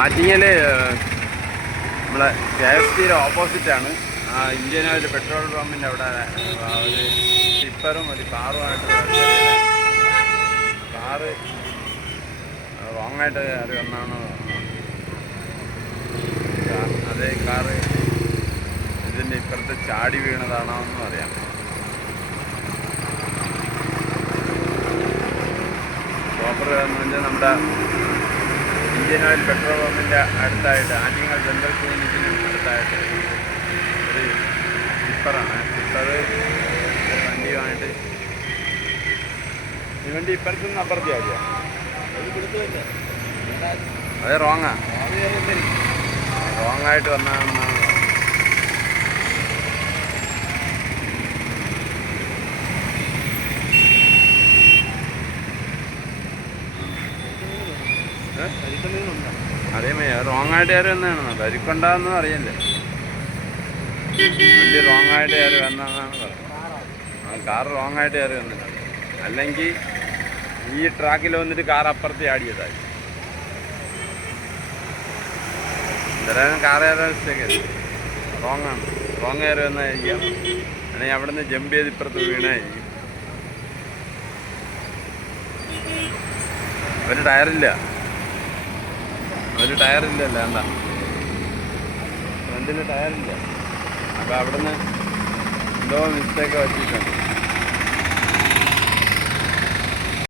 ആറ്റിങ്ങൽ നമ്മളെ KFC ഓപ്പോസിറ്റാണ്. Indian oil petrol പമ്പിൻ്റെ അവിടെ ഒരു ടിപ്പറും ഒരു കാറുമായിട്ട് കാറ് റോങ്ങായിട്ട് കയറി വന്നാണ്. അതേ കാറ് ഇതിൻ്റെ ഇപ്പുറത്ത് ചാടി വീണതാണോ എന്നും അറിയാം. പ്രോപ്പർ എന്ന് വെച്ചാൽ നമ്മുടെ ഇന്ത്യൻ ഓയിൽ പെട്രോൾ പമ്പിൻ്റെ അടുത്തായിട്ട് ആറ്റിങ്ങൽ ജനറൽ ക്ലിനിക്കിനും അടുത്തായിട്ട് ഒരു ടിപ്പറാണ്. ടിപ്പർ വണ്ടിയുമായിട്ട് ഈ വണ്ടി ഇപ്പുറത്തുനിന്ന് അപ്പുറത്ത് ചാടിയാ അതെ റോങ്ങായിട്ട് വന്നാണെന്നാണ്. അറിയാമേ റോങ്ങായിട്ട് കയറി വന്നതാണെന്നോ പരിക്കുണ്ടാകുന്നതും അറിയല്ലേ. വണ്ടി റോങ്ങായിട്ട് കയറി വന്നതെന്നാണ് പറയുന്നത്. കാറ് റോങ്ങായിട്ട് കയറി വന്നില്ല, അല്ലെങ്കിൽ ഈ ട്രാക്കിൽ വന്നിട്ട് കാർ അപ്പുറത്ത് ചാടിയതായി. എന്തായാലും കാർ കയറാൻ മിസ്റ്റേക്ക് റോങ്ങാണ്. റോങ് കയറി വന്നതായിരിക്കാം, അല്ലെങ്കിൽ അവിടെ നിന്ന് ജമ്പ് ചെയ്ത് ഇപ്പുറത്ത് വീണായിരിക്കും. ഒരു ടയറില്ലല്ലോ എന്താ ഫ്രണ്ടിൽ ടയറില്ല. അപ്പോൾ അവിടെ നിന്ന് എന്തോ മിസ്റ്റേക്ക് പറ്റിയിട്ടുണ്ട്.